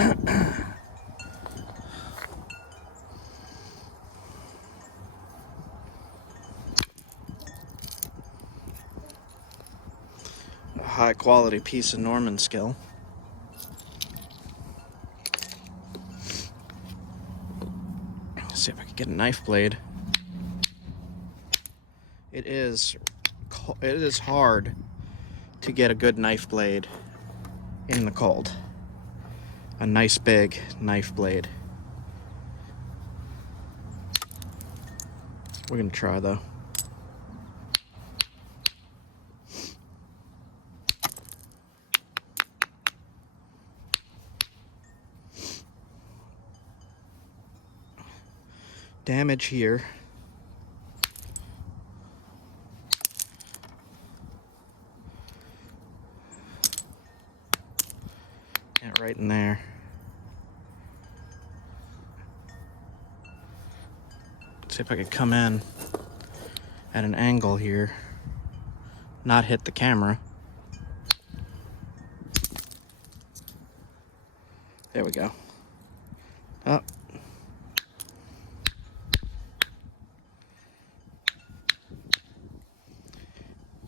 A high quality piece of normanskill. See if I can get a knife blade. It is hard to get a good knife blade in the cold. A nice big knife blade. We're gonna try though. Damage here. Yeah, right in there. Let's see if I could come in at an angle here, not hit the camera. There we go. Up.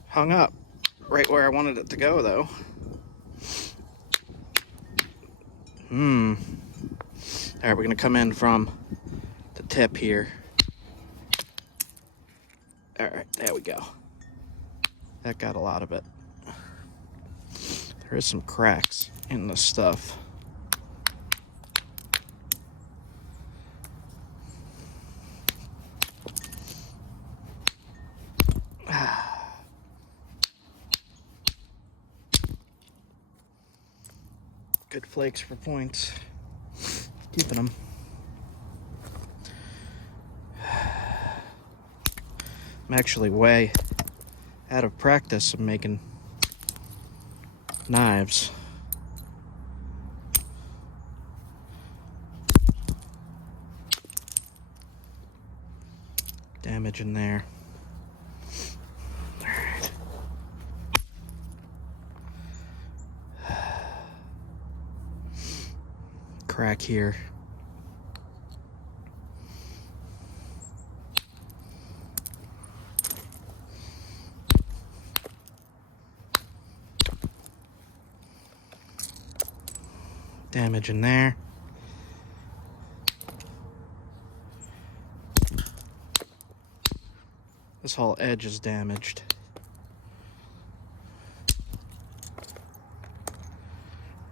Hung up right where I wanted it to go though. Alright, we're gonna come in from the tip here. Alright, there we go. That got a lot of it. There is some cracks in the stuff. Good flakes for points. Keeping them. I'm actually way out of practice of making knives. Damage in there. Alright. Crack here. Damage in there. This whole edge is damaged.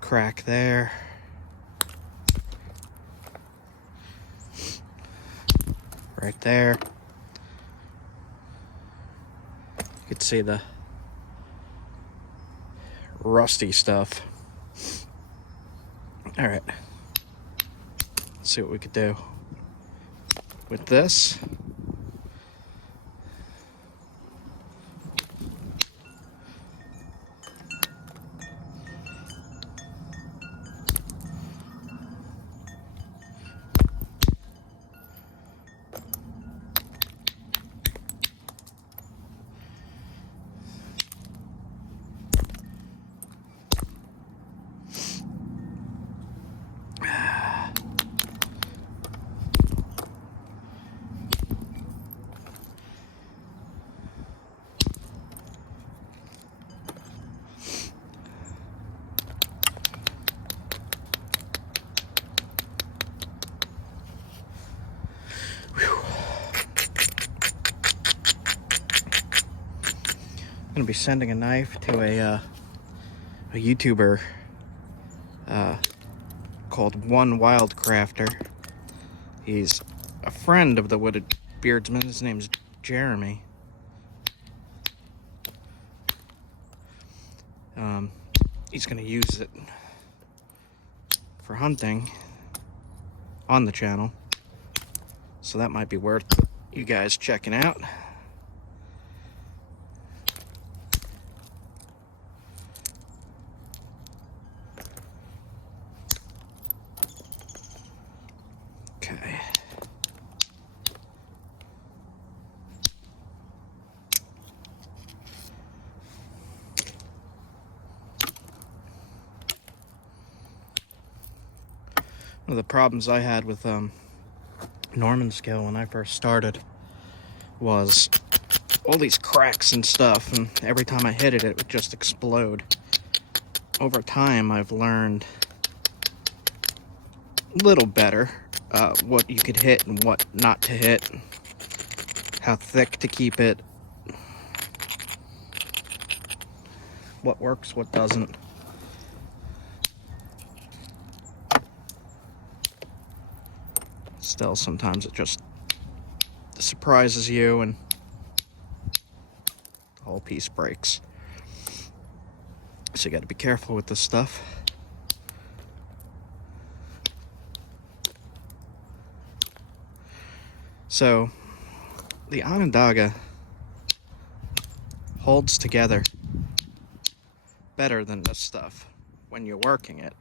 Crack there. Right there. You can see the rusty stuff. All right, let's see what we could do with this. I'm gonna be sending a knife to a YouTuber called One Wild Crafter. He's a friend of the Wooded Beardsman. His name's Jeremy. He's gonna use it for hunting on the channel, so that might be worth you guys checking out. Okay. of the problems I had with normanskill when I first started was all these cracks and stuff, and every time I hit it, it would just explode. Over time, I've learned a little better what you could hit and what not to hit, how thick to keep it, what works, what doesn't. Still, sometimes it just surprises you and the whole piece breaks. So you got to be careful with this stuff. So the Onondaga holds together better than this stuff when you're working it.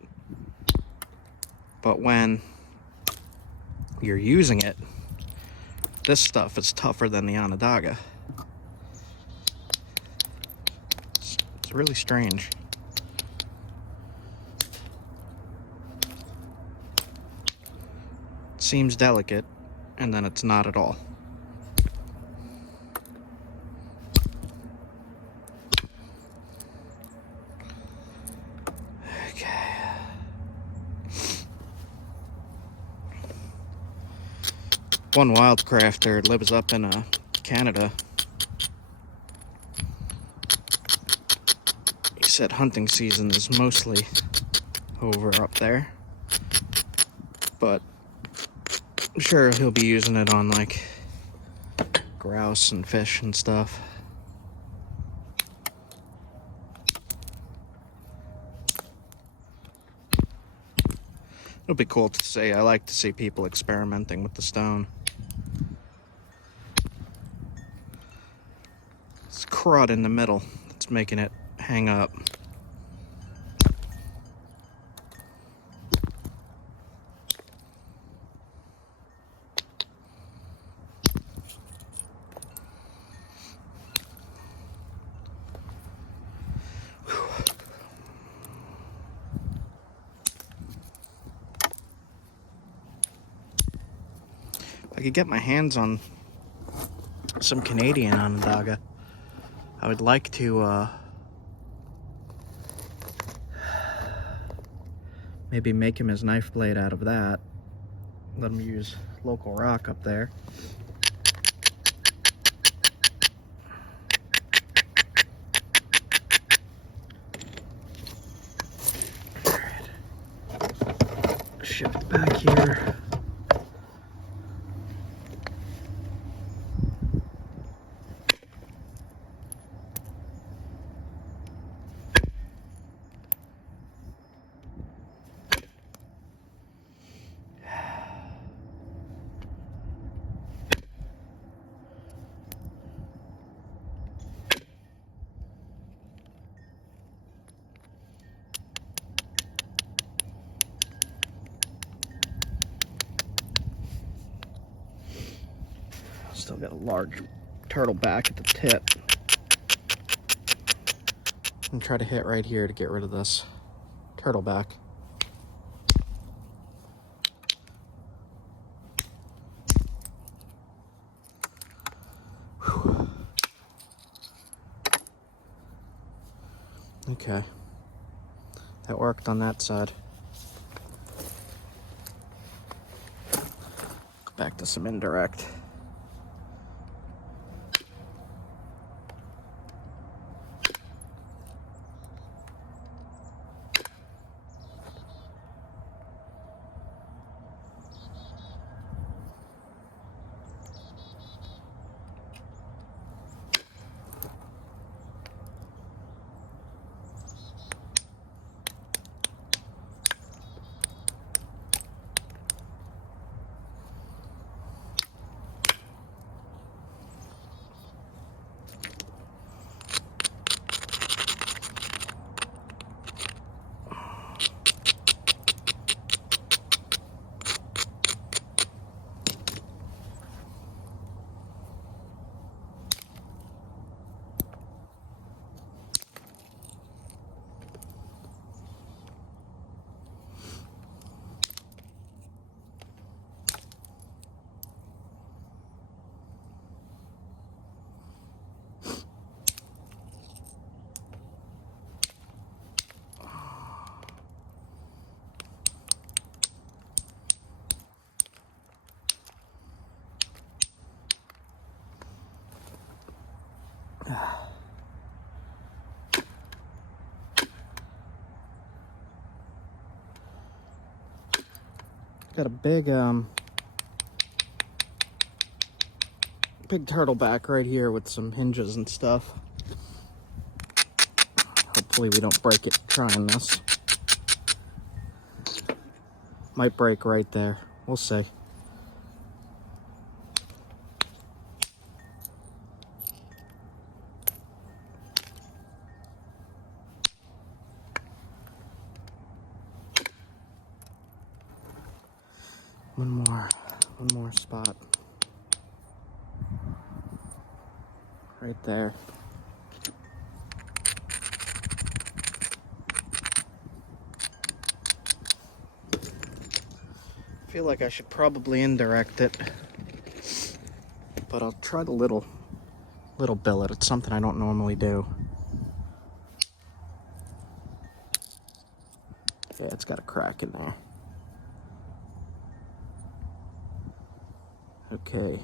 But when you're using it, this stuff is tougher than the Onondaga. It's really strange. It seems delicate, and then it's not at all. One wildcrafter lives up in Canada. He said hunting season is mostly over up there, but I'm sure he'll be using it on like grouse and fish and stuff. It'll be cool to see. I like to see people experimenting with the stone. It's crud in the middle that's making it hang up. If I could get my hands on some Canadian Onondaga, I would like to maybe make him his knife blade out of that. Let him use local rock up there. Shift back here. Still got a large turtle back at the tip. And try to hit right here to get rid of this turtle back. Whew. Okay, that worked on that side. Go back to some indirect. Got a big big turtle back right here with some hinges and stuff. Hopefully we don't break it trying this. Might break right there. We'll see. One more spot. Right there. I feel like I should probably indirect it, but I'll try the little billet. It's something I don't normally do. Yeah, it's got a crack in there. Okay.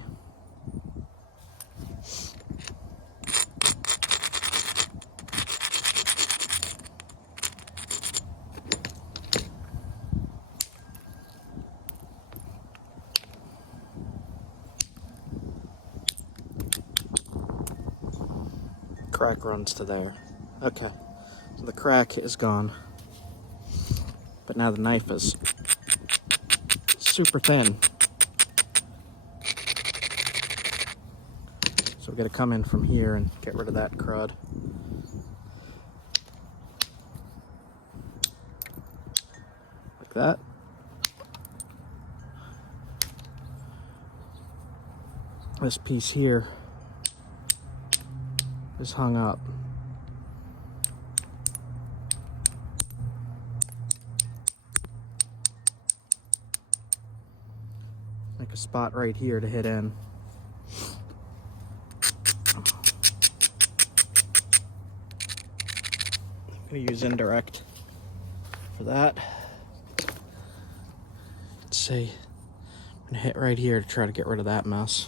Crack runs to there. Okay, so the crack is gone, but now the knife is super thin. So we gotta come in from here and get rid of that crud. Like that. This piece here is hung up. Make a spot right here to hit in. I'm gonna use indirect for that. Let's see. I'm gonna hit right here to try to get rid of that mess.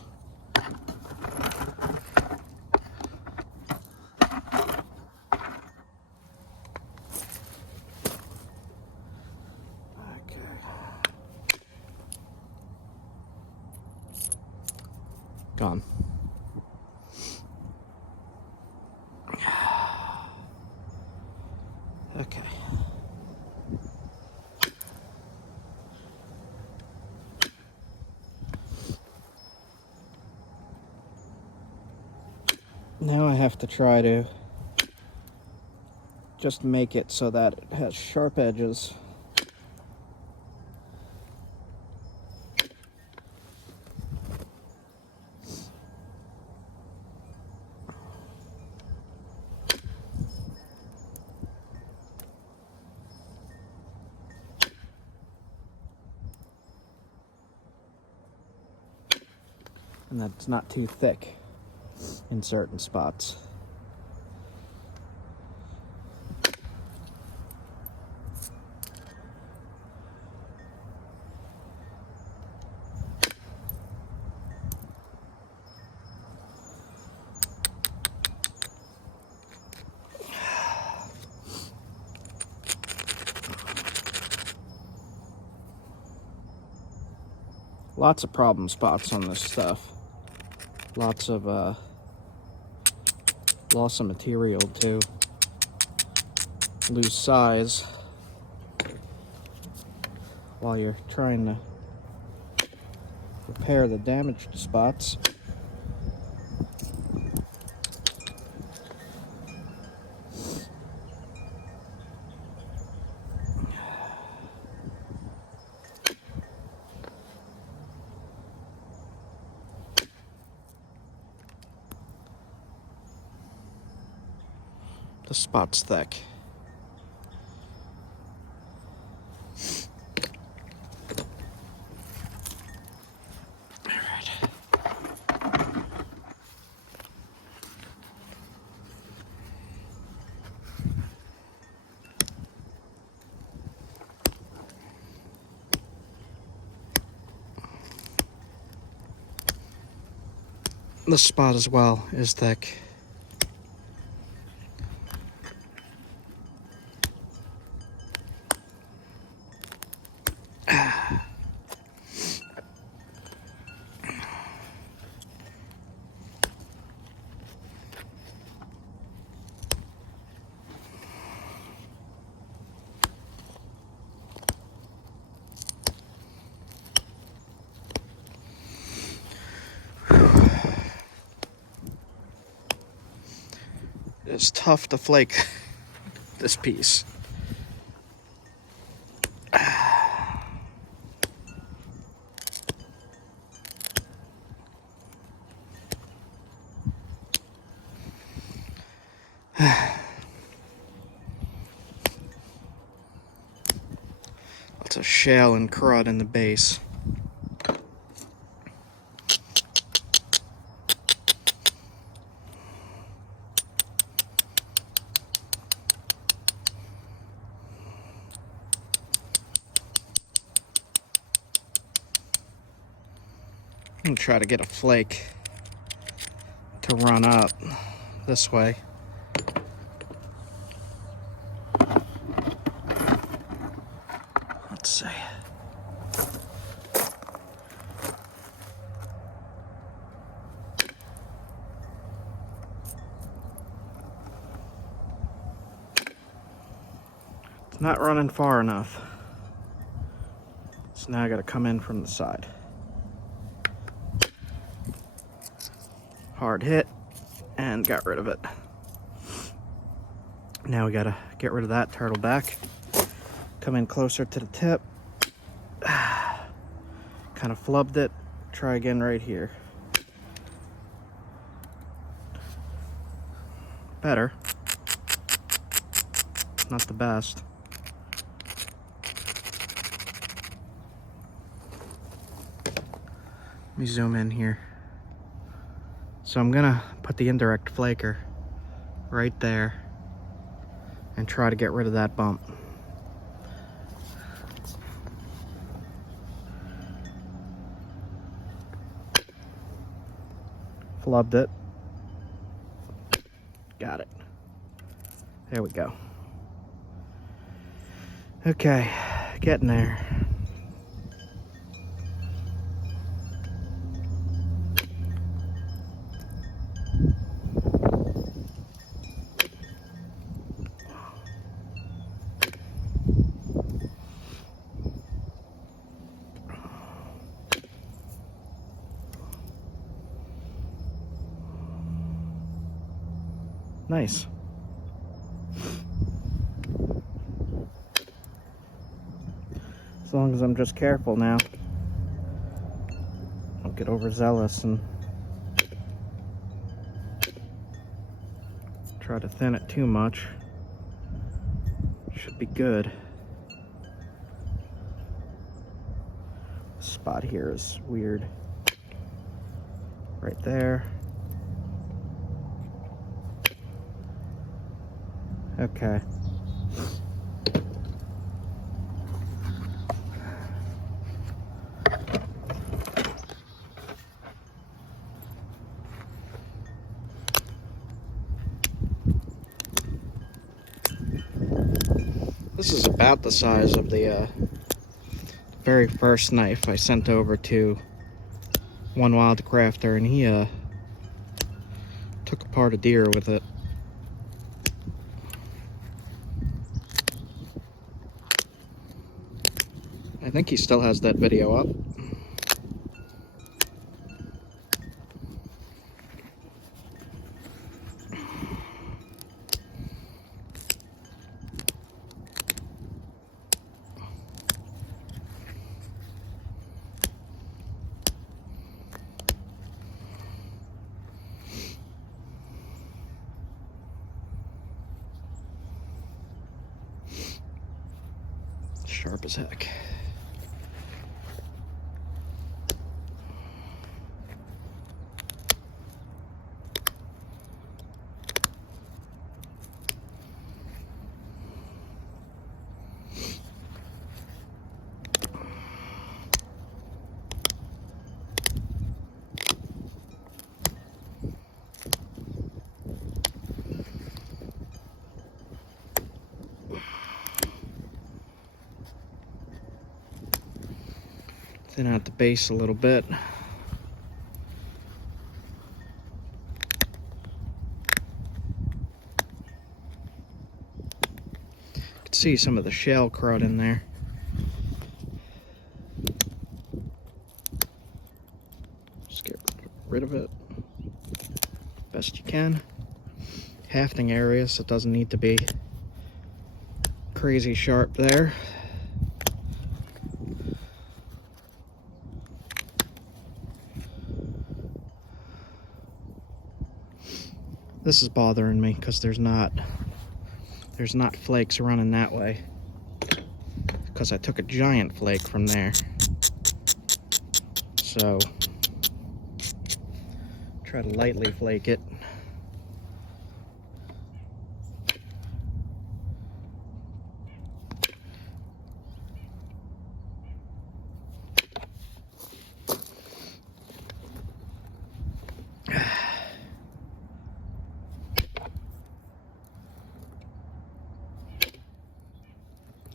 Gone. Okay. Now I have to try to just make it so that it has sharp edges. And that's not too thick in certain spots. Lots of problem spots on this stuff. Lots of loss of material too. Lose size while you're trying to repair the damaged spots. The spot's thick. All right. The spot as well is thick. is tough to flake this piece. Lots of shale and crud in the base. I'm gonna try to get a flake to run up this way. Let's see. It's not running far enough. So now I gotta come in from the side. Hard hit and got rid of it. Now we gotta get rid of that turtle back. Come in closer to the tip. Kind of flubbed it. Try again right here. Better. Not the best. Let me zoom in here. So I'm gonna put the indirect flaker right there and try to get rid of that bump. Flubbed it. Got it. There we go. Okay, getting there. Nice. As long as I'm just careful now. Don't get overzealous and try to thin it too much. Should be good. This spot here is weird. Right there. Okay. This is about the size of the very first knife I sent over to one wild crafter, and he took apart a deer with it. I think he still has that video up. Sharp as heck. Thin out the base a little bit. You can see some of the shell crud in there. Just get rid of it best you can. hafting area, so it doesn't need to be crazy sharp there. This is bothering me because there's not flakes running that way, because I took a giant flake from there. So try to lightly flake it.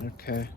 Okay.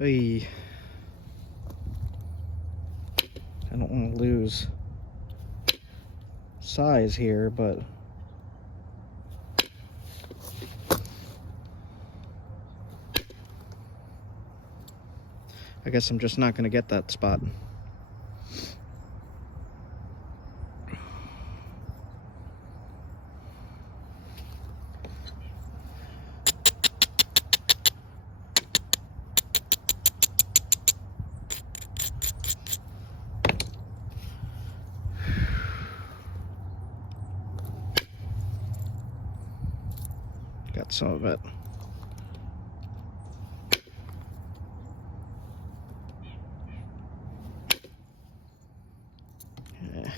Oy. I don't want to lose size here, but I guess I'm just not going to get that spot. Got some of it. Yeah.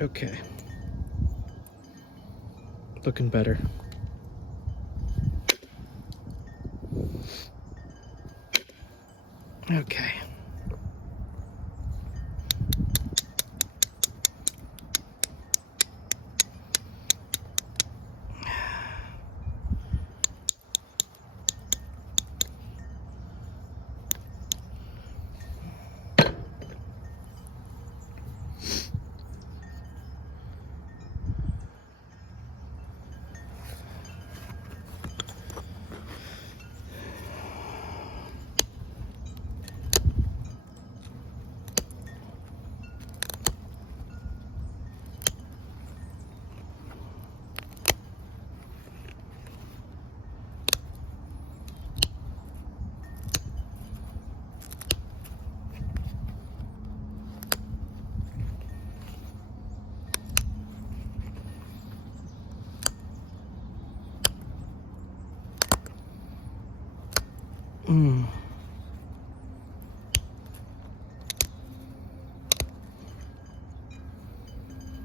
Okay. Looking better. Okay.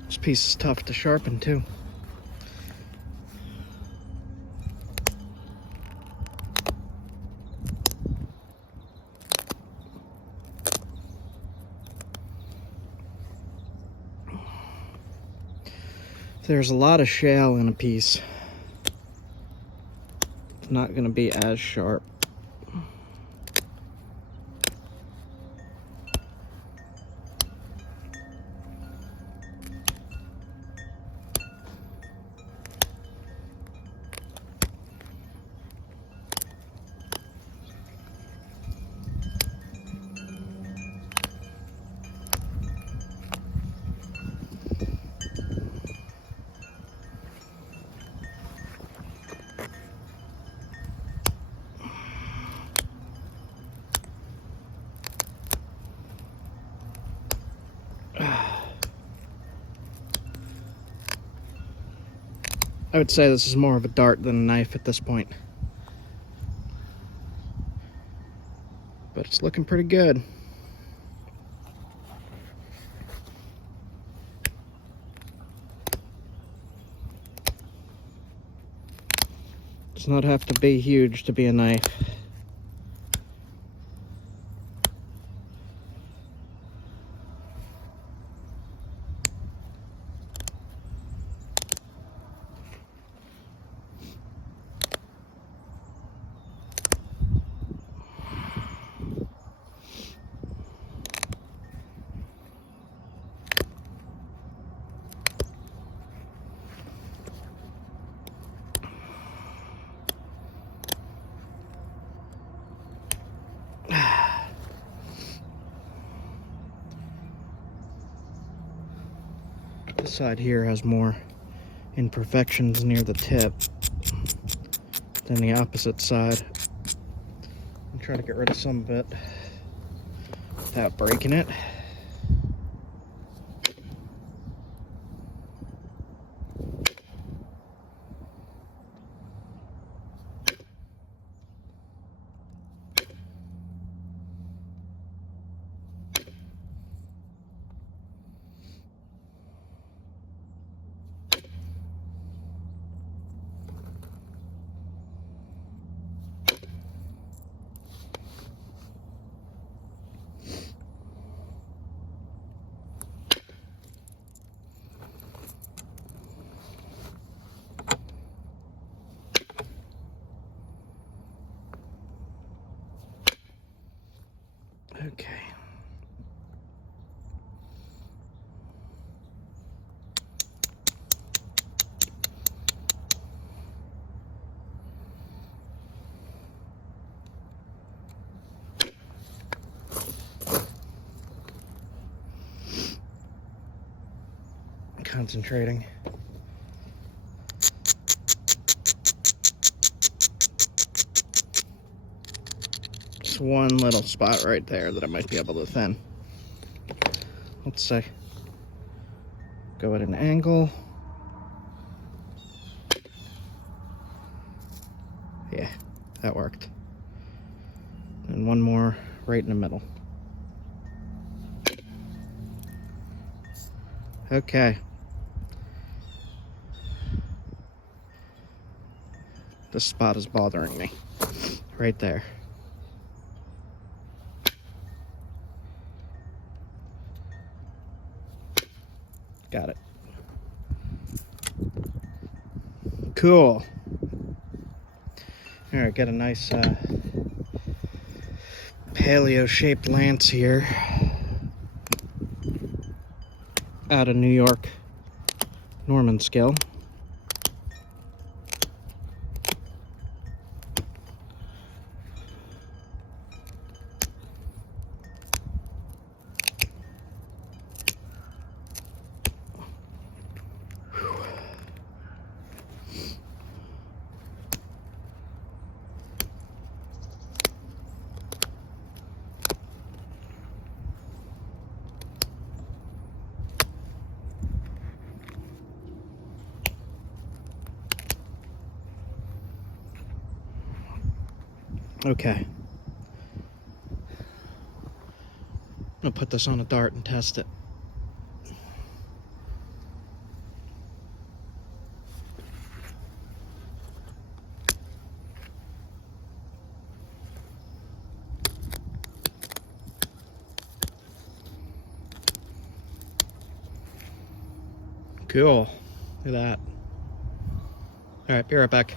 This piece is tough to sharpen too. There's a lot of shale in a piece. It's not going to be as sharp. I would say this is more of a dart than a knife at this point. But it's looking pretty good. Does not have to be huge to be a knife. This side here has more imperfections near the tip than the opposite side. I'm trying to get rid of some of it without breaking it. Okay. Concentrating. Just one little spot right there that I might be able to thin. Let's say go at an angle. Yeah, that worked. And one more right in the middle. Okay. This spot is bothering me. Right there. Got it. Cool. All right, got a nice paleo-shaped lance here out of New York, normanskill. Okay. I'm gonna put this on a dart and test it. Cool. Look at that. All right, be right back.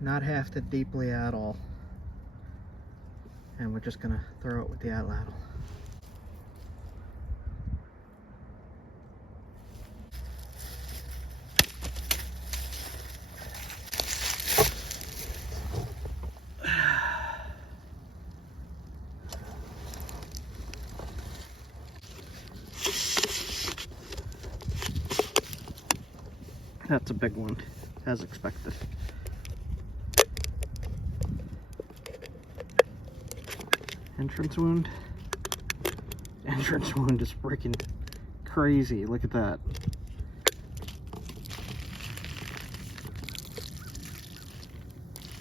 Not half that deeply at all. And we're just gonna throw it with the atlatl. That's a big one, as expected. Entrance wound. Entrance wound is freaking crazy. Look at that.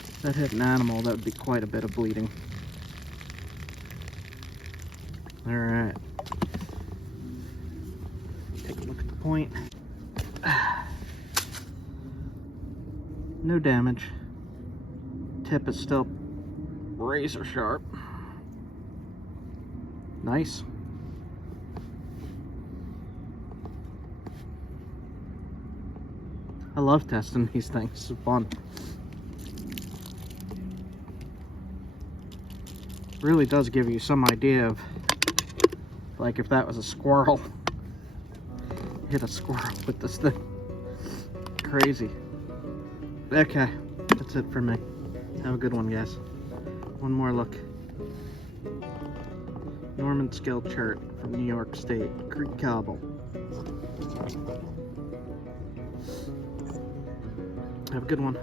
If that hit an animal, that would be quite a bit of bleeding. Alright. Take a look at the point. No damage. Tip is still razor sharp. Nice. I love testing these things. It's fun. Really does give you some idea of, like, if that was a squirrel. Hit a squirrel with this thing. Crazy. Okay, that's it for me. Have a good one, guys. One more look. Normanskill chert from New York State. Creek Cobble. Have a good one.